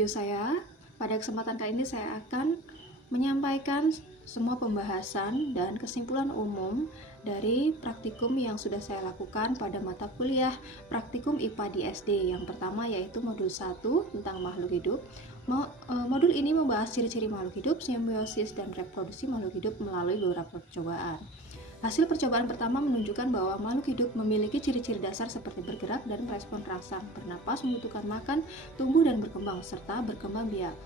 video saya. Pada kesempatan kali ini saya akan menyampaikan semua pembahasan dan kesimpulan umum dari praktikum yang sudah saya lakukan pada mata kuliah praktikum IPA di SD. Yang pertama yaitu modul 1 tentang makhluk hidup. Modul ini membahas ciri-ciri makhluk hidup, simbiosis dan reproduksi makhluk hidup melalui beberapa percobaan. Hasil percobaan pertama menunjukkan bahwa makhluk hidup memiliki ciri-ciri dasar seperti bergerak dan merespon rangsang, bernapas, membutuhkan makan, tumbuh dan berkembang, serta berkembang biak.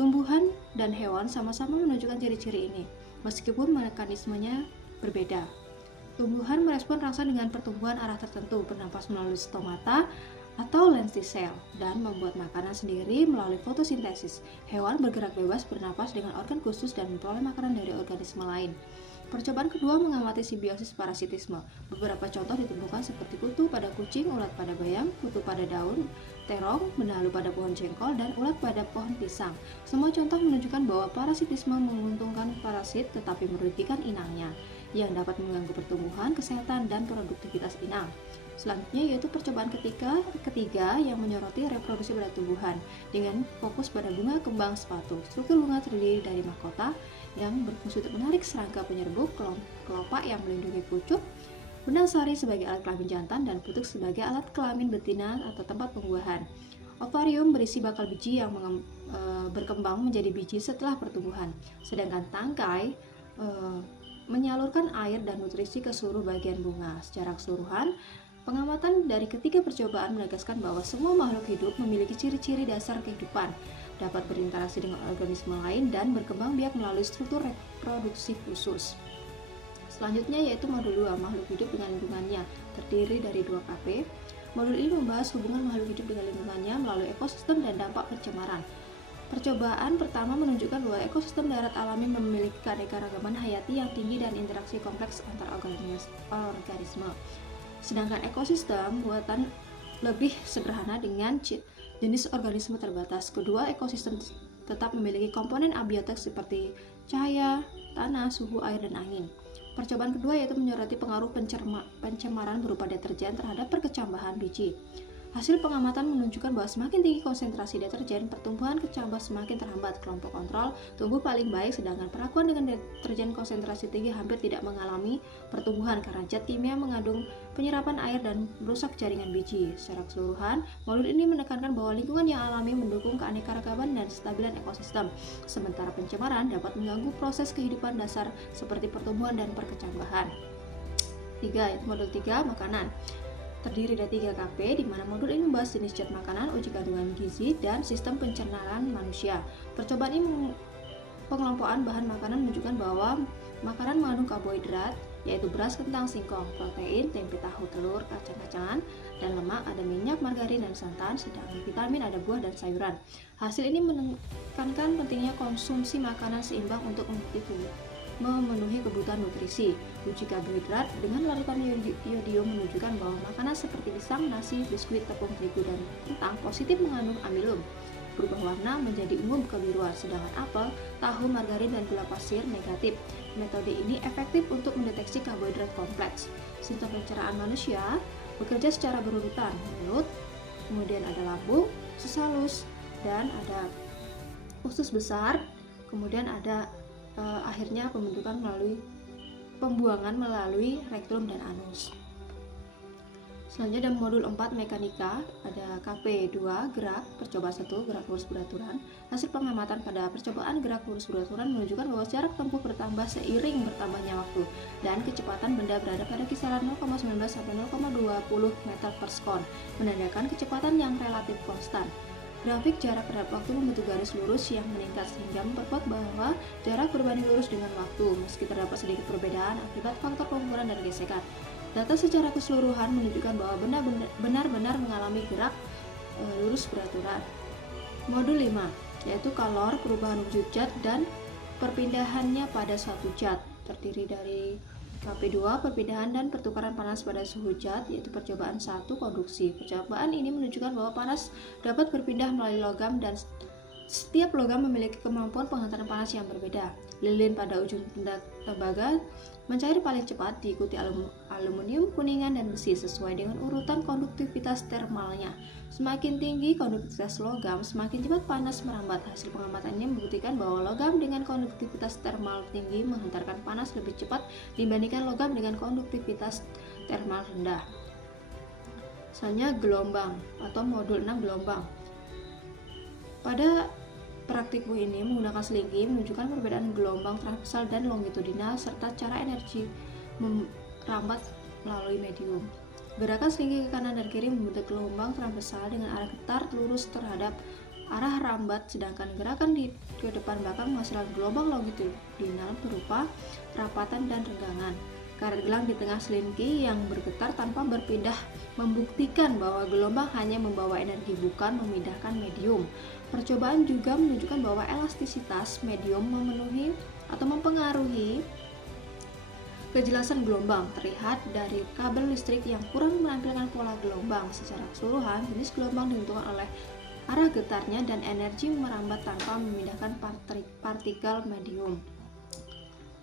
Tumbuhan dan hewan sama-sama menunjukkan ciri-ciri ini, meskipun mekanismenya berbeda. Tumbuhan merespon rangsang dengan pertumbuhan arah tertentu, bernapas melalui stomata atau lenticel, dan membuat makanan sendiri melalui fotosintesis. Hewan bergerak bebas, bernapas dengan organ khusus dan memperoleh makanan dari organisme lain. Percobaan kedua mengamati simbiosis parasitisme. Beberapa contoh ditemukan seperti kutu pada kucing, ulat pada bayam, kutu pada daun terong, benalu pada pohon jengkol, dan ulat pada pohon pisang. Semua contoh menunjukkan bahwa parasitisme menguntungkan parasit tetapi merugikan inangnya, yang dapat mengganggu pertumbuhan, kesehatan, dan produktivitas inang. Selanjutnya yaitu percobaan ketiga yang menyoroti reproduksi pada tumbuhan dengan fokus pada bunga kembang sepatu. Struktur bunga terdiri dari mahkota yang berfungsi untuk menarik serangga penyerbuk, kelopak yang melindungi pucuk, benang sari sebagai alat kelamin jantan, dan putuk sebagai alat kelamin betina atau tempat pembuahan. Ovarium berisi bakal biji yang berkembang menjadi biji setelah pertumbuhan, sedangkan tangkai menyalurkan air dan nutrisi ke seluruh bagian bunga. Secara keseluruhan, pengamatan dari ketiga percobaan menegaskan bahwa semua makhluk hidup memiliki ciri-ciri dasar kehidupan, dapat berinteraksi dengan organisme lain, dan berkembang biak melalui struktur reproduksi khusus. Selanjutnya yaitu modul 2, makhluk hidup dengan lingkungannya, terdiri dari 2 KP. Modul ini membahas hubungan makhluk hidup dengan lingkungannya melalui ekosistem dan dampak pencemaran. Percobaan pertama menunjukkan bahwa ekosistem darat alami memiliki keanekaragaman hayati yang tinggi dan interaksi kompleks antar organisme. Sedangkan ekosistem buatan lebih sederhana dengan jenis organisme terbatas. Kedua ekosistem tetap memiliki komponen abiotik seperti cahaya, tanah, suhu, air, dan angin. Percobaan kedua yaitu menyoroti pengaruh pencemaran berupa deterjen terhadap perkecambahan biji. Hasil pengamatan menunjukkan bahwa semakin tinggi konsentrasi deterjen, pertumbuhan kecambah semakin terhambat. Kelompok kontrol tumbuh paling baik, sedangkan perlakuan dengan deterjen konsentrasi tinggi hampir tidak mengalami pertumbuhan karena zat kimia mengandung penyerapan air dan merusak jaringan biji. Secara keseluruhan, modul ini menekankan bahwa lingkungan yang alami mendukung keanekaragaman dan kestabilan ekosistem, sementara pencemaran dapat mengganggu proses kehidupan dasar seperti pertumbuhan dan perkecambahan. Modul 3, makanan. Terdiri dari 3 KP, di mana modul ini membahas jenis zat makanan, uji kandungan gizi, dan sistem pencernaan manusia. Percobaan ini pengelompokan bahan makanan menunjukkan bahwa makanan mengandung karbohidrat, yaitu beras, kentang, singkong, protein, tempe, tahu, telur, kacang-kacangan, dan lemak ada minyak, margarin, dan santan, sedangkan vitamin ada buah dan sayuran. Hasil ini menekankan pentingnya konsumsi makanan seimbang untuk memenuhi kebutuhan nutrisi. Uji karbohidrat dengan larutan yodium menunjukkan bahwa makanan seperti pisang, nasi, biskuit, tepung terigu, dan kentang positif mengandung amilum, berubah warna menjadi ungu kebiruan, sedangkan apel, tahu, margarin, dan gula pasir negatif. Metode ini efektif untuk mendeteksi karbohidrat kompleks. Sistem pencernaan manusia bekerja secara berurutan: mulut, kemudian ada lambung, usus halus, dan ada usus besar, kemudian ada akhirnya pembuangan melalui rektum dan anus. Selanjutnya ada modul 4, mekanika. Ada KP 2, gerak. Percobaan 1, gerak lurus beraturan. Hasil pengamatan pada percobaan gerak lurus beraturan menunjukkan bahwa jarak tempuh bertambah seiring bertambahnya waktu, dan kecepatan benda berada pada kisaran 0,19 sampai 0,20 meter per sekon, menandakan kecepatan yang relatif konstan. Grafik jarak terhadap waktu membentuk garis lurus yang meningkat sehingga memperkuat bahwa jarak berbanding lurus dengan waktu, meski terdapat sedikit perbedaan akibat faktor pengukuran dan gesekan. Data secara keseluruhan menunjukkan bahwa benda benar-benar mengalami gerak lurus beraturan. Modul 5, yaitu kalor, perubahan wujud zat, dan perpindahannya pada suatu zat. Terdiri dari KP2, perpindahan dan pertukaran panas pada suhu zat, yaitu percobaan 1, konduksi. Percobaan ini menunjukkan bahwa panas dapat berpindah melalui logam dan Setiap logam memiliki kemampuan penghantaran panas yang berbeda. Lilin pada ujung tembaga mencair paling cepat, diikuti aluminium, kuningan, dan besi sesuai dengan urutan konduktivitas termalnya. Semakin tinggi konduktivitas logam, semakin cepat panas merambat. Hasil pengamatan ini membuktikan bahwa logam dengan konduktivitas termal tinggi menghantarkan panas lebih cepat dibandingkan logam dengan konduktivitas termal rendah. Misalnya gelombang atau modul 6 gelombang. Pada praktikum ini menggunakan selingki menunjukkan perbedaan gelombang transversal dan longitudinal serta cara energi merambat melalui medium. Gerakan selingki ke kanan dan kiri membentuk gelombang transversal dengan arah getar lurus terhadap arah rambat, sedangkan gerakan ke depan belakang menghasilkan gelombang longitudinal berupa rapatan dan renggangan. Karet gelang di tengah selingki yang bergetar tanpa berpindah membuktikan bahwa gelombang hanya membawa energi, bukan memindahkan medium. Percobaan juga menunjukkan bahwa elastisitas medium memenuhi atau mempengaruhi kejelasan gelombang. Terlihat dari kabel listrik yang kurang menampilkan pola gelombang. Secara keseluruhan, jenis gelombang ditentukan oleh arah getarnya dan energi merambat tanpa memindahkan partikel medium.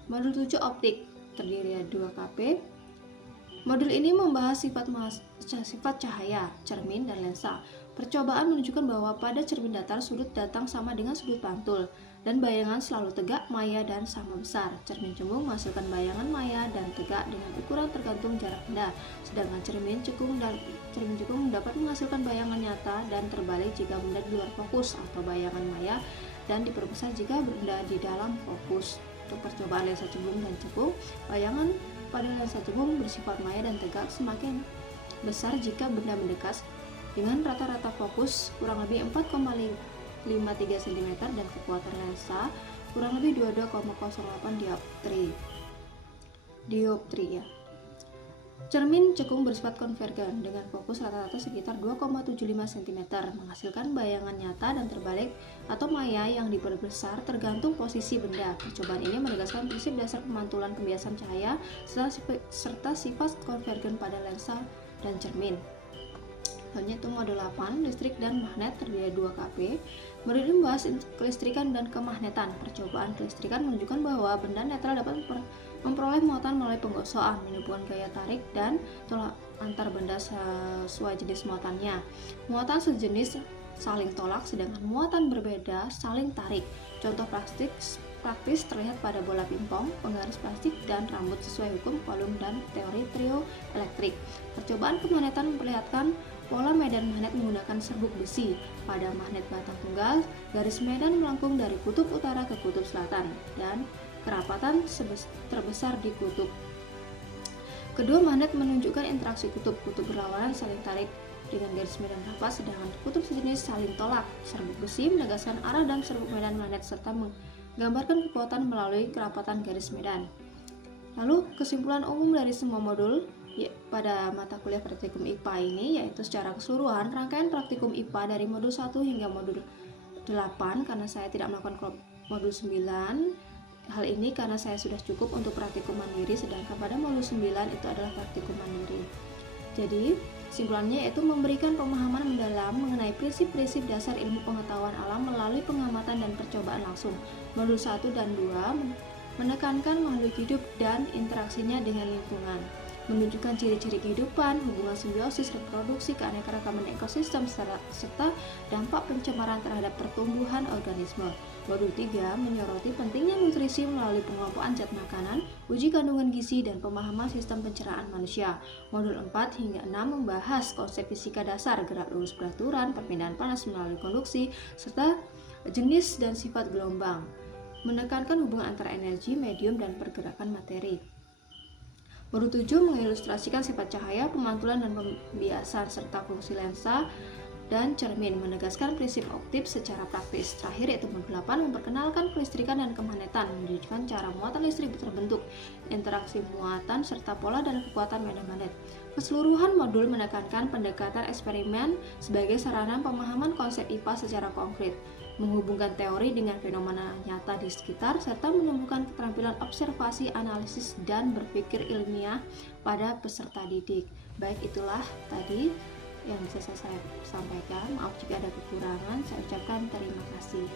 Modul 7 optik terdiri dari 2 KP. Modul ini membahas sifat cahaya, cermin, dan lensa. Percobaan menunjukkan bahwa pada cermin datar sudut datang sama dengan sudut pantul, dan bayangan selalu tegak, maya, dan sama besar. Cermin cembung menghasilkan bayangan maya dan tegak dengan ukuran tergantung jarak benda, sedangkan cermin cekung dapat menghasilkan bayangan nyata dan terbalik jika benda di luar fokus, atau bayangan maya dan diperbesar jika benda di dalam fokus. Untuk percobaan lensa cembung dan cekung, bayangan pada lensa cembung bersifat maya dan tegak semakin besar jika benda mendekat, dengan rata-rata fokus kurang lebih 4,53 cm dan kekuatan lensa kurang lebih 22,08 dioptri ya. Cermin cekung bersifat konvergen dengan fokus rata-rata sekitar 2,75 cm, menghasilkan bayangan nyata dan terbalik atau maya yang diperbesar tergantung posisi benda. Percobaan ini menegaskan prinsip dasar pemantulan pembiasan cahaya serta sifat konvergen pada lensa dan cermin. Selanjutnya itu modul 8, listrik dan magnet terdiri dari 2 KP. Modul ini membahas kelistrikan dan kemagnetan. Percobaan kelistrikan menunjukkan bahwa benda netral dapat memperoleh muatan melalui penggosokan, menunjukkan gaya tarik dan tolak antar benda sesuai jenis muatannya. Muatan sejenis saling tolak, sedangkan muatan berbeda saling tarik. Contoh praktis terlihat pada bola pingpong, penggaris plastik, dan rambut sesuai hukum Coulomb dan teori trio elektrik. Percobaan kemagnetan memperlihatkan pola medan magnet menggunakan serbuk besi. Pada magnet batang tunggal, garis medan melengkung dari kutub utara ke kutub selatan dan kerapatan terbesar di kutub. Kedua magnet menunjukkan interaksi kutub-kutub berlawanan saling tarik dengan garis medan rapat, sedangkan kutub sejenis saling tolak. Serbuk besi menegaskan arah dan serbuk medan magnet serta menggambarkan kekuatan melalui kerapatan garis medan. Lalu kesimpulan umum dari semua modul pada mata kuliah praktikum IPA ini yaitu secara keseluruhan rangkaian praktikum IPA dari modul 1 hingga modul 8, karena saya tidak melakukan modul 9. Hal ini karena saya sudah cukup untuk praktikum mandiri, sedangkan pada modul 9 itu adalah praktikum mandiri. Jadi, kesimpulannya yaitu memberikan pemahaman mendalam mengenai prinsip-prinsip dasar ilmu pengetahuan alam melalui pengamatan dan percobaan langsung. Modul 1 dan 2 menekankan makhluk hidup dan interaksinya dengan lingkungan, menunjukkan ciri-ciri kehidupan, hubungan simbiosis, reproduksi, keanekaragaman ekosistem, serta dampak pencemaran terhadap pertumbuhan organisme. Modul 3 menyoroti pentingnya nutrisi melalui pengelompokan zat makanan, uji kandungan gizi, dan pemahaman sistem pencernaan manusia. Modul 4 hingga 6 membahas konsep fisika dasar, gerak lurus beraturan, perpindahan panas melalui konduksi, serta jenis dan sifat gelombang, menekankan hubungan antara energi, medium, dan pergerakan materi. Modul 7 mengilustrasikan sifat cahaya, pemantulan, dan pembiasan, serta fungsi lensa dan cermin, menegaskan prinsip optik secara praktis. Terakhir yaitu modul 8 memperkenalkan kelistrikan dan kemagnetan, menunjukkan cara muatan listrik terbentuk, interaksi muatan, serta pola dan kekuatan medan magnet. Keseluruhan modul menekankan pendekatan eksperimen sebagai sarana pemahaman konsep IPA secara konkret, menghubungkan teori dengan fenomena nyata di sekitar, serta menumbuhkan keterampilan observasi, analisis, dan berpikir ilmiah pada peserta didik. Baik, itulah tadi yang bisa saya sampaikan. Maaf jika ada kekurangan. Saya ucapkan terima kasih.